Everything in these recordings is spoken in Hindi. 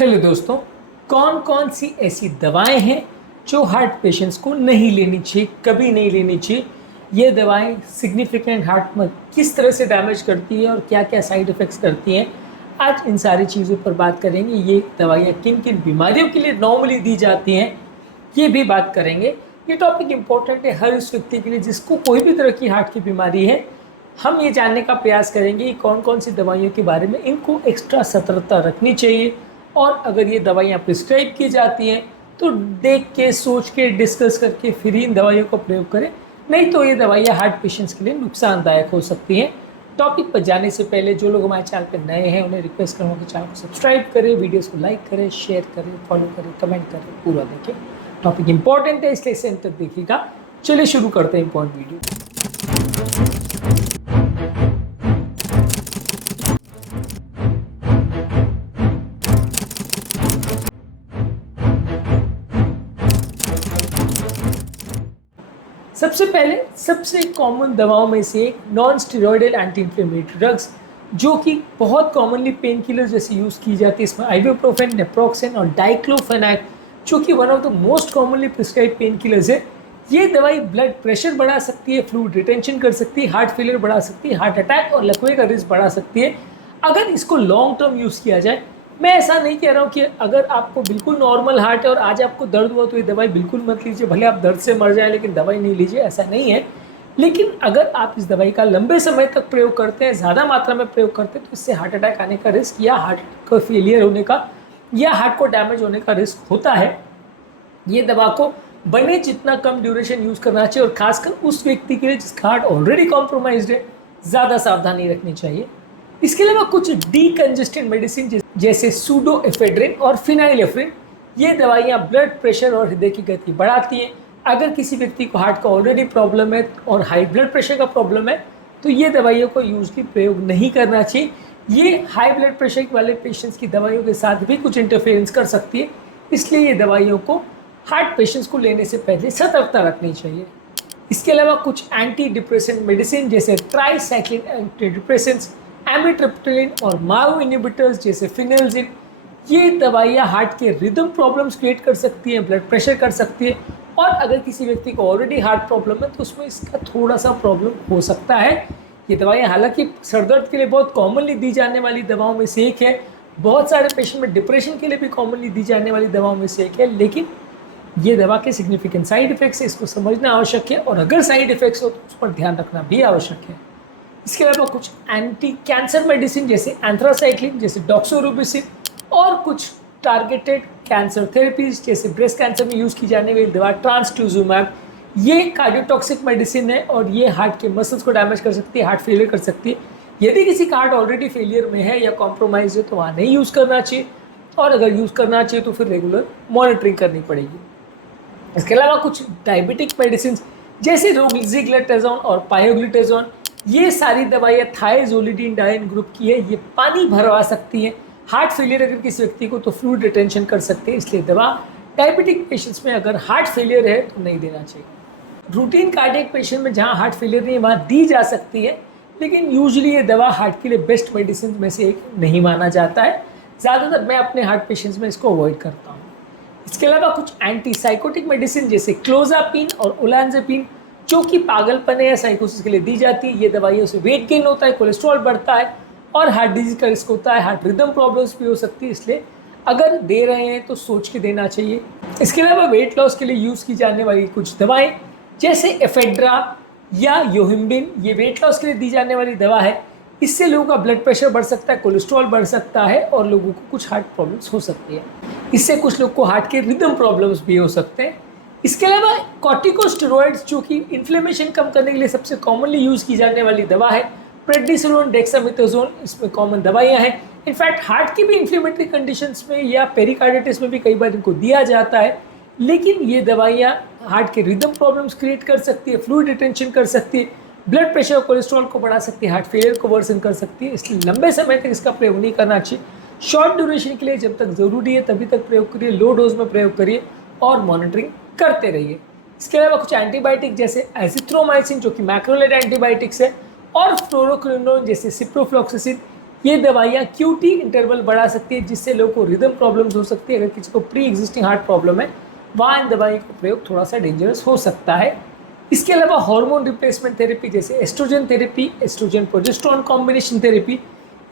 हेलो दोस्तों, कौन कौन सी ऐसी दवाएं हैं जो हार्ट पेशेंट्स को नहीं लेनी चाहिए, कभी नहीं लेनी चाहिए। ये दवाएं सिग्निफिकेंट हार्ट में किस तरह से डैमेज करती है और क्या क्या साइड इफ़ेक्ट्स करती हैं, आज इन सारी चीज़ों पर बात करेंगे। ये दवाइयाँ किन किन बीमारियों के लिए नॉर्मली दी जाती हैं, ये भी बात करेंगे। ये टॉपिक इम्पोर्टेंट है हर उस व्यक्ति के लिए जिसको कोई भी तरह की हार्ट की बीमारी है। हम ये जानने का प्रयास करेंगे कि कौन कौन सी दवाइयों के बारे में इनको एक्स्ट्रा सतर्कता रखनी चाहिए, और अगर ये दवाइयाँ प्रिस्क्राइब की जाती हैं तो देख के, सोच के, डिस्कस करके फिर ही इन दवाइयों का प्रयोग करें, नहीं तो ये दवाइयाँ हार्ट पेशेंट्स के लिए नुकसानदायक हो सकती हैं। टॉपिक पर जाने से पहले जो लोग हमारे चैनल पर नए हैं उन्हें रिक्वेस्ट करूँगा कि चैनल को सब्सक्राइब करें, वीडियोज़ को लाइक करें, शेयर करें, फॉलो करें, कमेंट करें, पूरा देखें। टॉपिक इंपॉर्टेंट है इसलिए इसे अंत तक देखिएगा। चलिए शुरू करते हैं इंपॉर्टेंट वीडियो। सबसे पहले सबसे कॉमन दवाओं में से एक non steroidal anti inflammatory drugs, जो कि बहुत कॉमनली पेन किलर जैसे यूज़ की जाती है। इसमें आइबुप्रोफेन, नेप्रोक्सेन और डाइक्लोफेनाक, जो कि one of the most commonly prescribe pain killers है। ये दवाई ब्लड प्रेशर बढ़ा सकती है, फ्लूइड रिटेंशन कर सकती है, हार्ट फेलियर बढ़ा सकती है, हार्ट अटैक और लकवे का रिस्क बढ़ा सकती है अगर इसको लॉन्ग टर्म यूज़ किया जाए। मैं ऐसा नहीं कह रहा हूँ कि अगर आपको बिल्कुल नॉर्मल हार्ट है और आज आपको दर्द हुआ तो ये दवाई बिल्कुल मत लीजिए, भले आप दर्द से मर जाए लेकिन दवाई नहीं लीजिए, ऐसा नहीं है। लेकिन अगर आप इस दवाई का लंबे समय तक प्रयोग करते हैं, ज़्यादा मात्रा में प्रयोग करते हैं, तो इससे हार्ट अटैक आने का रिस्क या हार्ट का फेलियर होने का या हार्ट को डैमेज होने का रिस्क होता है। ये दवा को बने जितना कम ड्यूरेशन यूज़ करना चाहिए और खासकर उस व्यक्ति के लिए जिसका हार्ट ऑलरेडी कॉम्प्रोमाइज्ड है, ज़्यादा सावधानी रखनी चाहिए। इसके अलावा कुछ डीकंजेस्टेंट मेडिसिन जैसे सूडोएफेड्रिन और फिनाइलेफ्रिन, ये दवाइयाँ ब्लड प्रेशर और हृदय की गति बढ़ाती हैं। अगर किसी व्यक्ति को हार्ट का ऑलरेडी प्रॉब्लम है और हाई ब्लड प्रेशर का प्रॉब्लम है तो ये दवाइयों को यूजली प्रयोग नहीं करना चाहिए। ये हाई ब्लड प्रेशर वाले पेशेंट्स की दवाइयों के साथ भी कुछ इंटरफेरेंस कर सकती है, इसलिए ये दवाइयों को हार्ट पेशेंट्स को लेने से पहले सतर्कता रखनी चाहिए। इसके अलावा कुछ एंटी डिप्रेसेंट मेडिसिन जैसे ट्राइसाइक्लिन एंटी डिप्रेसेंट्स, एमिट्रिप्टिलिन और माओ इनहिबिटर्स जैसे फिनेल्जिन, ये दवाइयाँ हार्ट के रिदम प्रॉब्लम्स क्रिएट कर सकती हैं, ब्लड प्रेशर कर सकती है, और अगर किसी व्यक्ति को ऑलरेडी हार्ट प्रॉब्लम है तो उसमें इसका थोड़ा सा प्रॉब्लम हो सकता है। ये दवाइयाँ हालांकि सर दर्द के लिए बहुत कॉमनली दी जाने वाली दवाओं में से एक है, बहुत सारे पेशेंट में डिप्रेशन के लिए भी कॉमनली दी जाने वाली दवाओं में से एक है, लेकिन ये दवा के सिग्निफिकेंट साइड इफेक्ट्स है, इसको समझना आवश्यक है, और अगर साइड इफेक्ट्स हो तो उस पर ध्यान रखना भी आवश्यक है। इसके अलावा कुछ एंटी कैंसर मेडिसिन जैसे एंथ्रासाइक्लिन, जैसे डॉक्सोरुबिसिन, और कुछ टारगेटेड कैंसर थेरेपीज जैसे ब्रेस्ट कैंसर में यूज़ की जाने वाली दवा ट्रांसट्यूजुमैब, ये कार्डियोटॉक्सिक मेडिसिन है और ये हार्ट के मसल्स को डैमेज कर सकती है, हार्ट फेलियर कर सकती है। यदि किसी का हार्ट ऑलरेडी फेलियर में है या कॉम्प्रोमाइज है तो वहाँ नहीं यूज़ करना चाहिए, और अगर यूज़ करना चाहिए तो फिर रेगुलर मॉनिटरिंग करनी पड़ेगी। इसके अलावा कुछ डायबिटिक मेडिसिन जैसे रोग्लिग्लेटेजोन और पायोग्लिटेजोन, ये सारी दवाइयाँ थाइजोलिडिन ग्रुप की है, ये पानी भरवा सकती हैं। हार्ट फेलियर अगर किसी व्यक्ति को तो फ्लूइड रिटेंशन कर सकते हैं, इसलिए दवा डायबिटिक पेशेंट्स में अगर हार्ट फेलियर है तो नहीं देना चाहिए। रूटीन कार्डियक पेशेंट में जहाँ हार्ट फेलियर नहीं है वहाँ दी जा सकती है, लेकिन यूजुअली ये दवा हार्ट के लिए बेस्ट मेडिसिन में से एक नहीं माना जाता है। ज़्यादातर मैं अपने हार्ट पेशेंट्स में इसको अवॉइड करता हूँ। इसके अलावा कुछ एंटीसाइकोटिक मेडिसिन जैसे क्लोजापिन और ओलांज़ेपिन, जो कि पागलपन या साइकोसिस के लिए दी जाती है। ये दवाइयों से वेट गेन होता है, कोलेस्ट्रॉल बढ़ता है और हार्ट डिजीज का रिस्क होता है, हार्ट रिदम प्रॉब्लम्स भी हो सकती है, इसलिए अगर दे रहे हैं तो सोच के देना चाहिए। इसके अलावा वेट लॉस के लिए यूज़ की जाने वाली कुछ दवाएं जैसे एफेड्रा या योहिम्बिन, ये वेट लॉस के लिए दी जाने वाली दवा है। इससे लोगों का ब्लड प्रेशर बढ़ सकता है, कोलेस्ट्रॉल बढ़ सकता है और लोगों को कुछ हार्ट प्रॉब्लम्स हो सकती है। इससे कुछ लोग को हार्ट के रिदम प्रॉब्लम्स भी हो सकते हैं। इसके अलावा कॉर्टिकोस्टेरॉइड्स, जो कि इन्फ्लेमेशन कम करने के लिए सबसे कॉमनली यूज़ की जाने वाली दवा है, प्रेडनिसोलोन, डेक्सामेथासोन, इसमें कॉमन दवाइयाँ हैं। इनफैक्ट हार्ट की भी इन्फ्लेमेटरी कंडीशंस में या पेरिकार्डिटिस में भी कई बार इनको दिया जाता है, लेकिन ये दवाइयाँ हार्ट के रिदम प्रॉब्लम्स क्रिएट कर सकती है, फ्लूइड रिटेंशन कर सकती है, ब्लड प्रेशर और कोलेस्ट्रॉल को बढ़ा सकती है, हार्ट फेलियर को वर्सन कर सकती है, इसलिए लंबे समय तक इसका प्रयोग नहीं करना चाहिए। शॉर्ट ड्यूरेशन के लिए जब तक ज़रूरी है तभी तक प्रयोग करिए, लो डोज में प्रयोग करिए और मॉनिटरिंग करते रहिए। इसके अलावा कुछ एंटीबायोटिक जैसे एजिथ्रोमाइसिन, जो कि मैक्रोलाइड एंटीबायोटिक्स है, और फ्लोरोक्विनोन जैसे सिप्रोफ्लॉक्सासिन, ये दवाइयाँ क्यूटी इंटरवल बढ़ा सकती है, जिससे लोगों को रिदम प्रॉब्लम्स हो सकती है। अगर किसी को प्री एग्जिस्टिंग हार्ट प्रॉब्लम है, वहाँ इन दवाइयों का प्रयोग थोड़ा सा डेंजरस हो सकता है। इसके अलावा हार्मोन रिप्लेसमेंट थेरेपी जैसे estrogen therapy, estrogen progesterone combination therapy,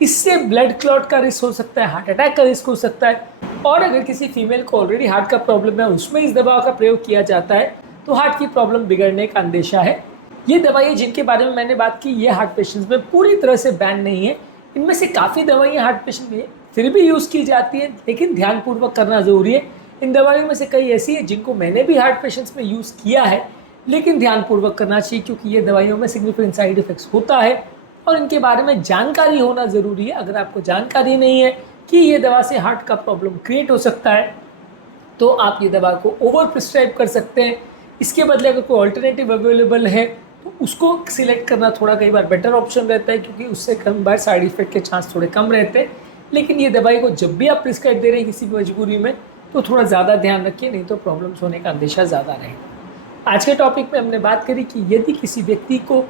इससे ब्लड क्लॉट का रिस्क हो सकता है, हार्ट अटैक का रिस्क हो सकता है। और अगर किसी फीमेल को ऑलरेडी हार्ट का प्रॉब्लम है, उसमें इस दवा का प्रयोग किया जाता है, तो हार्ट की प्रॉब्लम बिगड़ने का अंदेशा है। ये दवाइयाँ जिनके बारे में मैंने बात की, ये हार्ट पेशेंट्स में पूरी तरह से बैन नहीं है। इनमें से काफ़ी दवाइयाँ हार्ट पेशेंट में फिर भी यूज़ की जाती हैं, लेकिन ध्यानपूर्वक करना ज़रूरी है। इन दवाइयों में से कई ऐसी है जिनको मैंने भी हार्ट पेशेंट्स में यूज़ किया है, लेकिन ध्यानपूर्वक करना चाहिए, क्योंकि ये दवाइयों में सिग्निफिकेंट साइड इफेक्ट्स होता है और इनके बारे में जानकारी होना ज़रूरी है। अगर आपको जानकारी नहीं है कि ये दवा से हार्ट का प्रॉब्लम क्रिएट हो सकता है, तो आप ये दवा को ओवर प्रिस्क्राइब कर सकते हैं। इसके बदले अगर कोई ऑल्टरनेटिव अवेलेबल है, तो उसको सिलेक्ट करना थोड़ा कई बार बेटर ऑप्शन रहता है, क्योंकि उससे कम बार साइड इफेक्ट के चांस थोड़े कम रहते हैं। लेकिन ये दवाई को जब भी आप प्रिस्क्राइब दे रहे हैं किसी भी मजबूरी में, तो थोड़ा ज़्यादा ध्यान रखिए, नहीं तो प्रॉब्लम्स होने का अंदेशा ज़्यादा रहेगा। आज के टॉपिक में हमने बात करी कि यदि किसी व्यक्ति को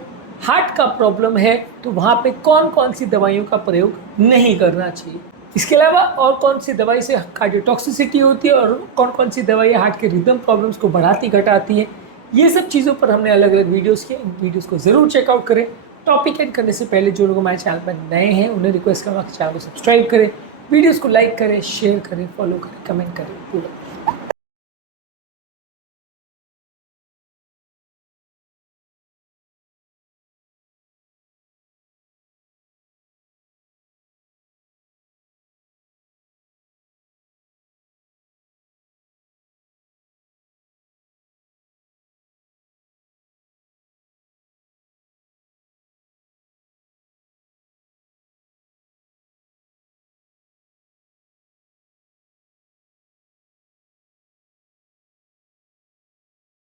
हार्ट का प्रॉब्लम है, तो वहाँ पे कौन कौन सी दवाइयों का प्रयोग नहीं करना चाहिए। इसके अलावा और कौन सी दवाई से कार्डियोटॉक्सिसिटी होती है और कौन कौन सी दवाइयाँ हार्ट के रिदम प्रॉब्लम्स को बढ़ाती घटाती हैं, ये सब चीज़ों पर हमने अलग अलग वीडियोस किए। इन वीडियोस को ज़रूर चेकआउट करें। टॉपिक एड करने से पहले जो लोग हमारे चैनल पर नए हैं, उन्हें रिक्वेस्ट करूँगा कि चैनल को सब्सक्राइब करें, वीडियोज़ को लाइक करें, शेयर करें, फॉलो करें, कमेंट करें, पूरा